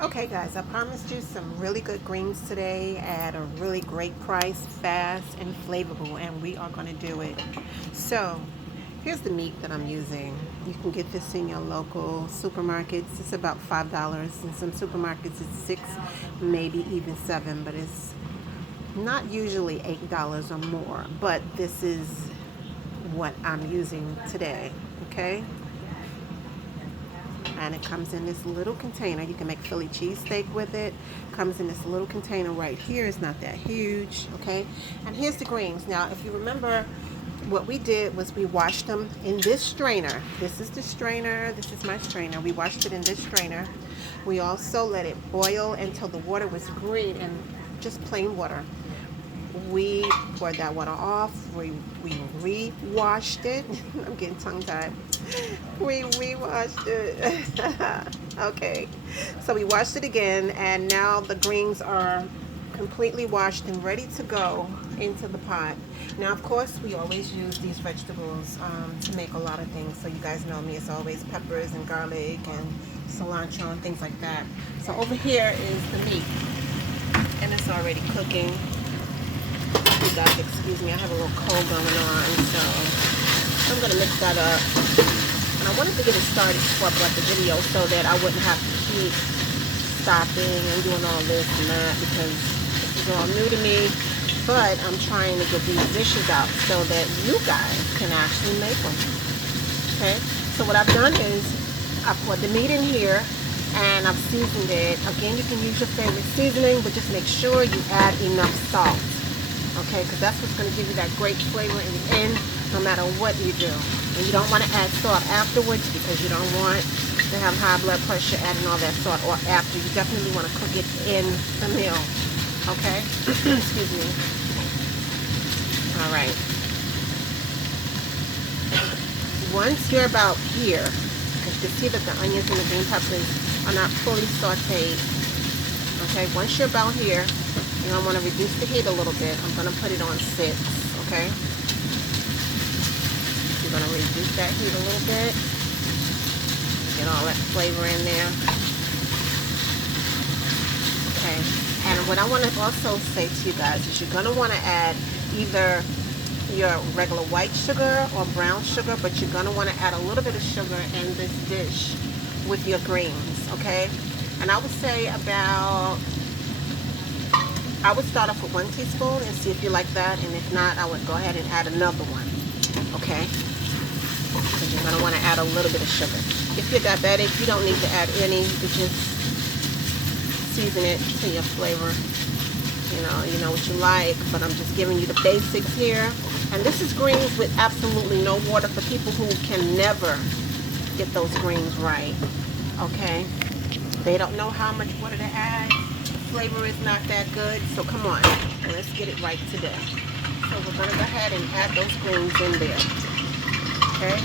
Okay guys, I promised you some really good greens today at a really great price, fast and flavorful, and we are going to do it. So here's the meat that I'm using. You can get this in your local supermarkets. It's about $5. In some supermarkets it's 6, maybe even 7, but it's not usually $8 or more. But this is what I'm using today, okay? And it comes in this little container. You can make Philly cheesesteak with it. Comes in this little container right here. It's not that huge, okay? And here's the greens. Now, if you remember, what we did was we washed them in this strainer. This is the strainer. This is my strainer. We washed it in this strainer. We also let it boil until the water was green and just plain water. We poured that water off. We re-washed it. I'm getting tongue-tied. We re-washed it. Okay. So we washed it again, and now the greens are completely washed and ready to go into the pot. Now, of course, we always use these vegetables to make a lot of things. So you guys know me, it's always peppers and garlic and cilantro and things like that. So over here is the meat, and it's already cooking. You guys excuse me, I have a little cold going on, so I'm going to mix that up. And I wanted to get it started before I brought the video so that I wouldn't have to keep stopping and doing all this and that, because this is all new to me. But I'm trying to get these dishes out so that you guys can actually make them. Okay, so what I've done is I put the meat in here and I've seasoned it. Again, you can use your favorite seasoning, but just make sure you add enough salt. Okay, because that's what's going to give you that great flavor in the end, no matter what you do. And you don't want to add salt afterwards because you don't want to have high blood pressure adding all that salt or after. You definitely want to cook it in the meal. Okay? Excuse me. All right. Once you're about here, because you can see that the onions and the green peppers are not fully sauteed. Okay, once you're about here, and I want to reduce the heat a little bit, I'm going to put it on 6, okay? You're going to reduce that heat a little bit. Get all that flavor in there. Okay, and what I want to also say to you guys is you're going to want to add either your regular white sugar or brown sugar, but you're going to want to add a little bit of sugar in this dish with your greens, okay? And I would say I would start off with 1 teaspoon and see if you like that, and if not, I would go ahead and add another one, okay? Because you're going to want to add a little bit of sugar. If you're diabetic, you don't need to add any, you just season it to your flavor. You know what you like, but I'm just giving you the basics here. And this is greens with absolutely no water for people who can never get those greens right, okay? They don't know how much water to add. Flavor is not that good, so come on, let's get it right today. So we're going to go ahead and add those greens in there, okay?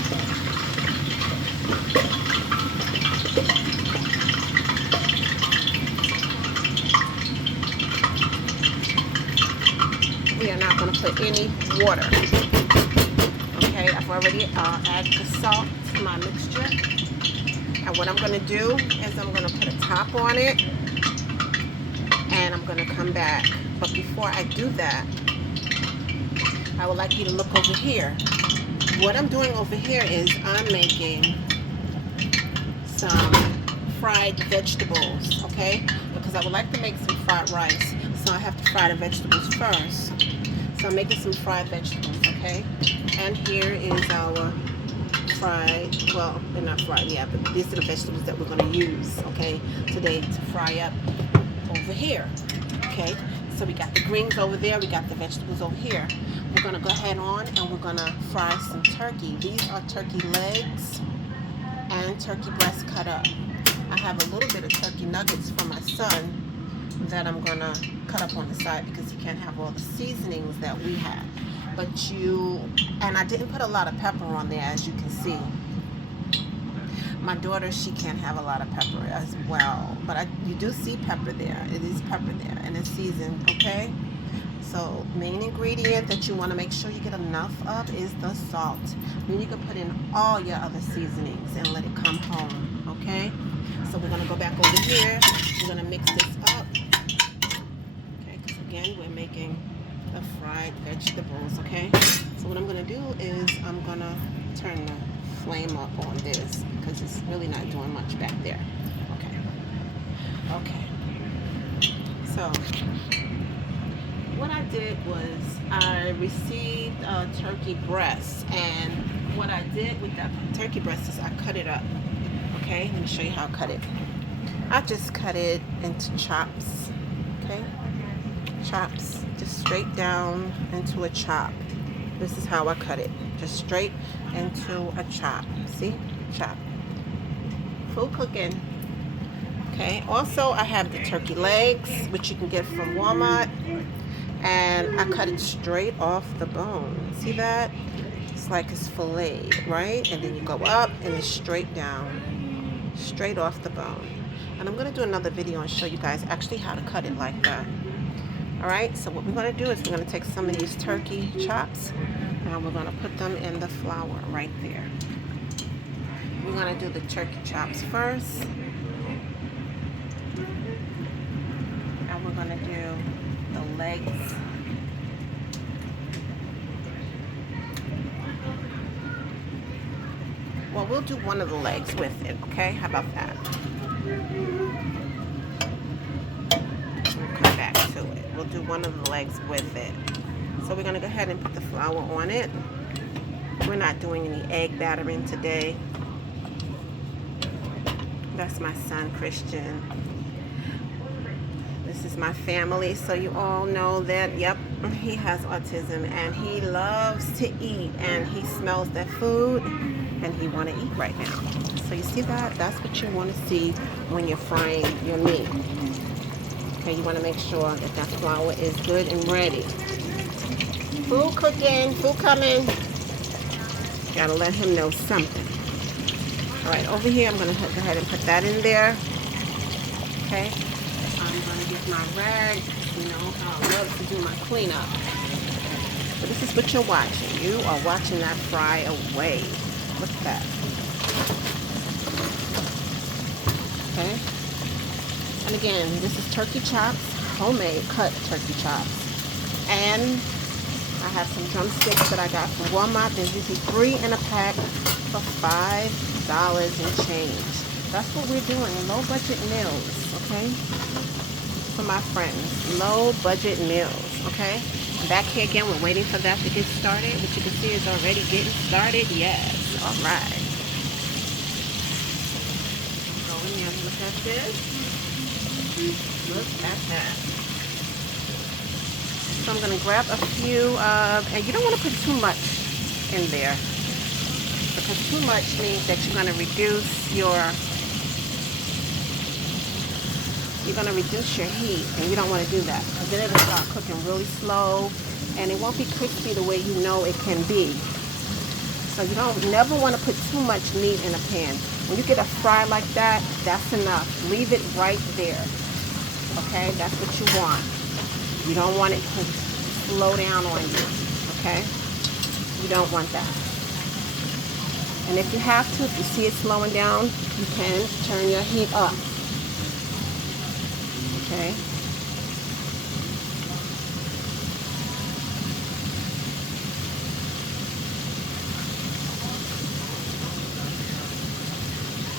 We are not going to put any water, okay? I've already added the salt to my mixture, and what I'm going to do is I'm going to put a top on it, and I'm going to come back. But before I do that, I would like you to look over here. What I'm doing over here is I'm making some fried vegetables, okay? Because I would like to make some fried rice, so I have to fry the vegetables first. So I'm making some fried vegetables, okay? And here is our fried, well, they're not fried yet, but these are the vegetables that we're going to use, okay, today to fry up over here, okay? So we got the greens over there, we got the vegetables over here. We're going to go ahead on and we're going to fry some turkey. These are turkey legs and turkey breast cut up. I have a little bit of turkey nuggets for my son that I'm going to cut up on the side because he can't have all the seasonings that we have. But and I didn't put a lot of pepper on there, as you can see. My daughter, she can't have a lot of pepper as well, but you do see pepper there. It is pepper there, and it's seasoned, okay? So main ingredient that you want to make sure you get enough of is the salt. Then you can put in all your other seasonings and let it come home, okay? So we're going to go back over here. We're going to mix this up. Okay, because again, we're making the fried vegetables, okay? So what I'm going to do is I'm going to turn the flame up on this because it's really not doing much back there. Okay. So what I did was I received turkey breast, and what I did with that turkey breast is I cut it up. Okay, let me show you how I cut it. I just cut it into chops. Okay, chops, just straight down into a chop. This is how I cut it, just straight into a chop. See, chop. Full cooking. Okay, also I have the turkey legs, which you can get from Walmart, and I cut it straight off the bone. See that? It's like it's filleted, right? And then you go up and it's straight down, straight off the bone. And I'm going to do another video and show you guys actually how to cut it like that. Alright, so what we're going to do is we're going to take some of these turkey chops and we're going to put them in the flour right there. We're going to do the turkey chops first. And we're going to do the legs. Well, we'll do one of the legs with it, okay? How about that? We'll come back to it. We'll do one of the legs with it. So we're going to go ahead and put the flour on it. We're not doing any egg battering today. That's my son, Christian. This is my family, so you all know that, yep, he has autism and he loves to eat, and he smells that food and he want to eat right now. So you see that? That's what you want to see when you're frying your meat. Okay, you want to make sure that that flour is good and ready. Food cooking, food coming. Gotta let him know something. All right, over here I'm gonna go ahead and put that in there. Okay, I'm gonna get my rag. You know how I love to do my cleanup. So this is what you're watching. You are watching that fry away. Look at that. Okay. And again, this is turkey chops, homemade cut turkey chops. And I have some drumsticks that I got from Walmart. There's usually 3 in a pack for $5 and change. That's what we're doing, low budget meals, okay? For my friends, low budget meals, okay? And back here again, we're waiting for that to get started. What you can see is already getting started. Yes, all right. Go in there, look at this. Look at that. So I'm going to grab a few, and you don't want to put too much in there, because too much means that you're going to reduce your heat, and you don't want to do that, because then it'll start cooking really slow, and it won't be crispy the way you know it can be. So you don't never want to put too much meat in a pan. When you get a fry like that, that's enough. Leave it right there. Okay, that's what you want. You don't want it to slow down on you. Okay, you don't want that. And if you have to, if you see it slowing down, you can turn your heat up. Okay.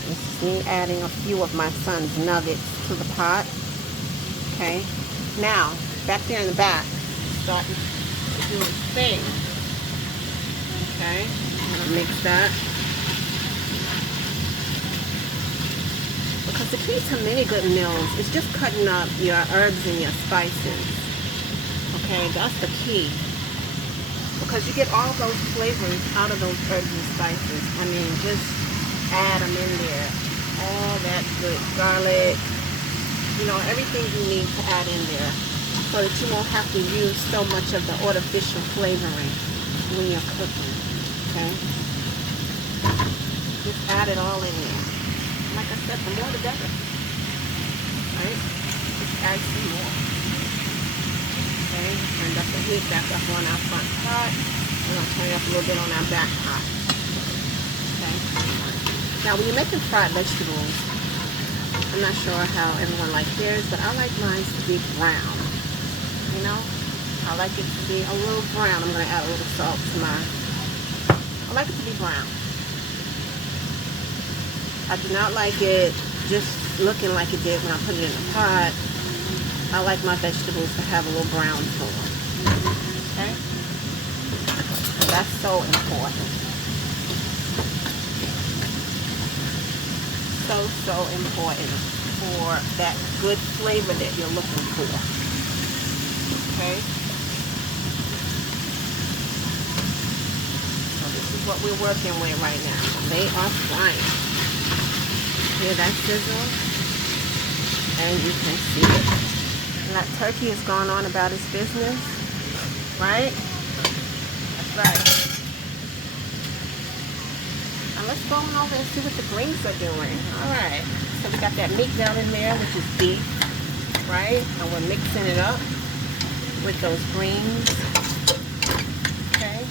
This is me adding a few of my son's nuggets to the pot. Okay. Now, back there in the back, starting to do its thing. Okay. I'm gonna mix that. Because the key to many good meals is just cutting up your herbs and your spices. Okay, that's the key. Because you get all those flavors out of those herbs and spices. I mean, just add them in there. All that good garlic, you know, everything you need to add in there, so that you won't have to use so much of the artificial flavoring when you're cooking. Okay? Just add it all in there. Like I said, the more the better. Right? Just add some more. Okay? Turn up the heat back up on our front pot. We're going to turn it up a little bit on our back pot. Okay? Now, when you're making fried vegetables, I'm not sure how everyone likes theirs, but I like mine to be brown. You know, I like it to be a little brown. I'm going to add a little salt to mine. I like it to be brown. I do not like it just looking like it did when I put it in the pot. I like my vegetables to have a little brown to them. Okay? And that's so important. So important for that good flavor that you're looking for. Okay? So this is what we're working with right now. They are frying. Hear that sizzle? And you can see it. And that turkey is going on about his business. Right? That's right. Let's go on over and see what the greens are doing. Alright, so we got that meat down in there, which is beef, right? And we're mixing it up with those greens. Okay.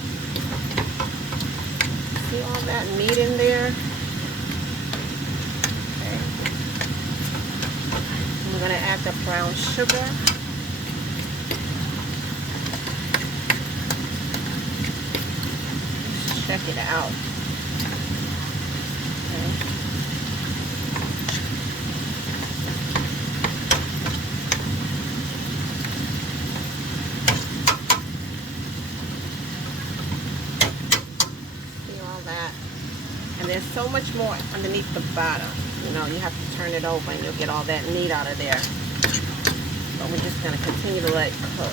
See all that meat in there? Okay. And we're going to add the brown sugar. Let's check it out. And there's so much more underneath the bottom. You know, you have to turn it over and you'll get all that meat out of there. But we're just going to continue to let it cook.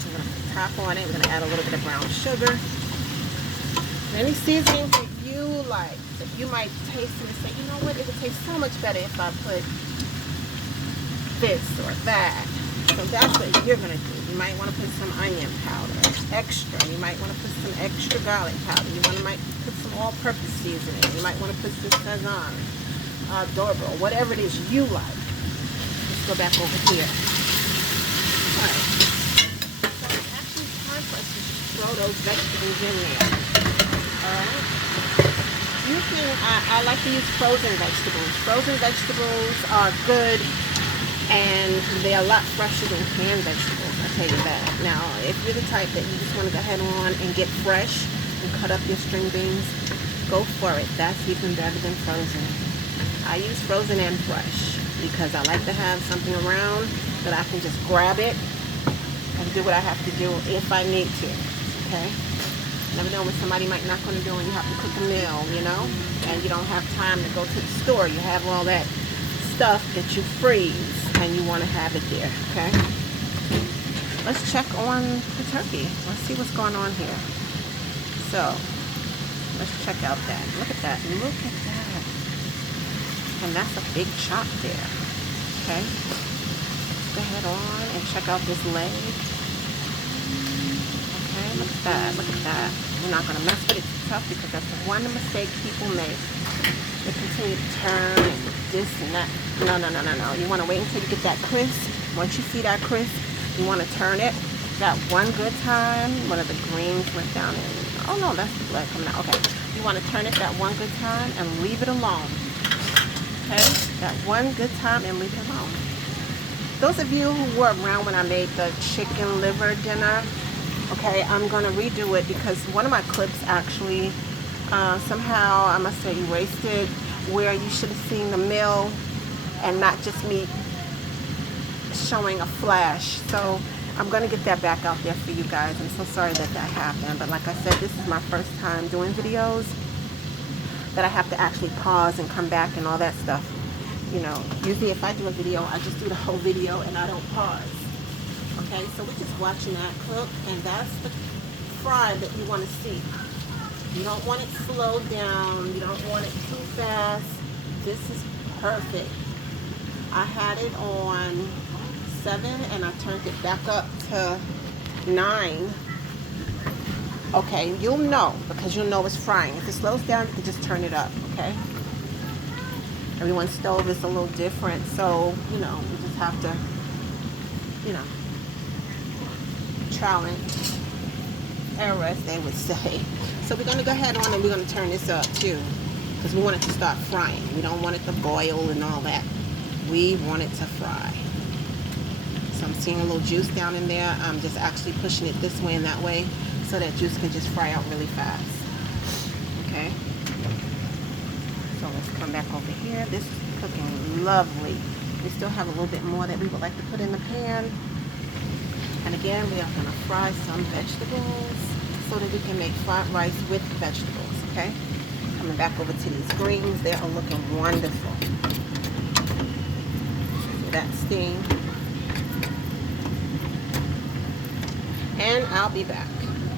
We're going to put top on it. We're going to add a little bit of brown sugar. And any seasonings that you like, that you might taste and say, you know what, it would taste so much better if I put this or that. So that's what you're going to do. You might want to put some onion powder, extra. You might want to put some extra garlic powder. You might put some all-purpose seasoning. You might want to put some Sazon, Dorbo, whatever it is you like. Let's go back over here. All right. So it's actually time for us to throw those vegetables in there. All right. You can. I like to use frozen vegetables. Frozen vegetables are good. And they're a lot fresher than canned vegetables, I'll tell you that. Now, if you're the type that you just want to go ahead on and get fresh and cut up your string beans, go for it. That's even better than frozen. I use frozen and fresh because I like to have something around that I can just grab it and do what I have to do if I need to, okay? Never know when somebody might knock on the door and you have to cook a meal, you know? And you don't have time to go to the store. You have all that stuff that you freeze and you want to have it there, okay? Let's check on the turkey. Let's see what's going on here. So, let's check out that. Look at that. Look at that. And that's a big chop there, okay? Let's go ahead on and check out this leg. Okay, look at that. Look at that. We're not going to mess with it too tough because that's one mistake people make. They continue to turn and this and that. No. You want to wait until you get that crisp. Once you see that crisp, you want to turn it. That one good time, one of the greens went down in. Oh no, that's the blood coming out. Okay. You want to turn it that one good time and leave it alone. Okay? That one good time and leave it alone. Those of you who were around when I made the chicken liver dinner, okay, I'm going to redo it because one of my clips actually somehow I must have erased it, where you should have seen the meal and not just me showing a flash. So I'm going to get that back out there for you guys. I'm so sorry that that happened, but like I said, this is my first time doing videos that I have to actually pause and come back and all that stuff. You know, usually if I do a video, I just do the whole video and I don't pause. Okay, so we're just watching that cook, and that's the fry that you want to see. You don't want it slowed down. You don't want it too fast. This is perfect. I had it on 7 and I turned it back up to 9. Okay, you'll know because you'll know it's frying. If it slows down, you can just turn it up, okay? Everyone's stove is a little different, so, you know, we just have to, you know, trial and error, as they would say. So we're going to go ahead on and we're going to turn this up too. because we want it to start frying. We don't want it to boil and all that. We want it to fry. So I'm seeing a little juice down in there. I'm just actually pushing it this way and that way so that juice can just fry out really fast. Okay. So let's come back over here. This is cooking lovely. We still have a little bit more that we would like to put in the pan. And again, we are going to fry some vegetables so that we can make fried rice with vegetables, okay? Coming back over to these greens. They are looking wonderful. So that's steam. And I'll be back.